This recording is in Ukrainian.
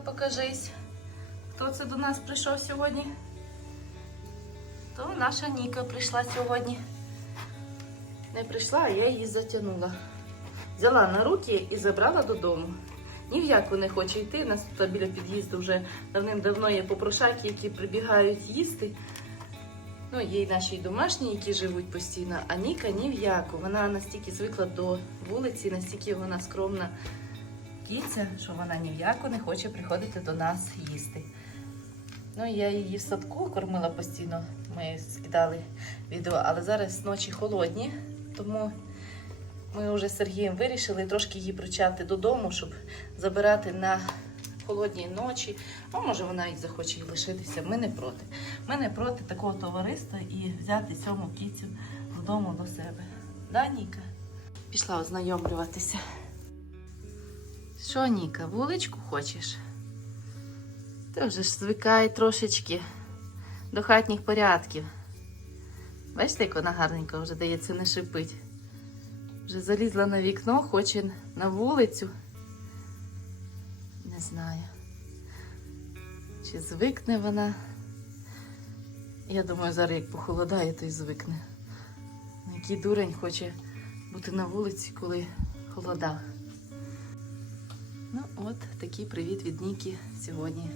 покажись. Хто це до нас прийшов сьогодні? То наша Ніка прийшла сьогодні. Не прийшла, а я її затягнула. Взяла на руки і забрала додому. Ні в яку не хоче йти. У нас тут біля під'їзду вже давним-давно є попрошайки, які прибігають їсти. Ну, є й наші домашні, які живуть постійно, а Ніка ні в яку. Вона настільки звикла до вулиці, настільки вона скромна кіця, що вона ні в яку не хоче приходити до нас їсти. Ну, я її в садку кормила постійно. Ми скидали відео, але зараз ночі холодні, тому ми вже з Сергієм вирішили трошки її причати додому, щоб забирати на холодні ночі. А може вона і захоче лишитися. Ми не проти. Ми не проти такого товариства і взяти сьому кіцю додому до себе. Да, Ніка? Пішла ознайомлюватися. Що, Ніка, вуличку хочеш? Ти вже ж звикай трошечки до хатніх порядків. Бачите, як вона гарненько вже дається не шипить. Вже залізла на вікно, хоче на вулицю. Не знаю. Чи звикне вона? Я думаю, зараз як похолодає, то й звикне. Ну, Який дурень хоче бути на вулиці, коли холода. Ну, от такий привіт від Ніки сьогодні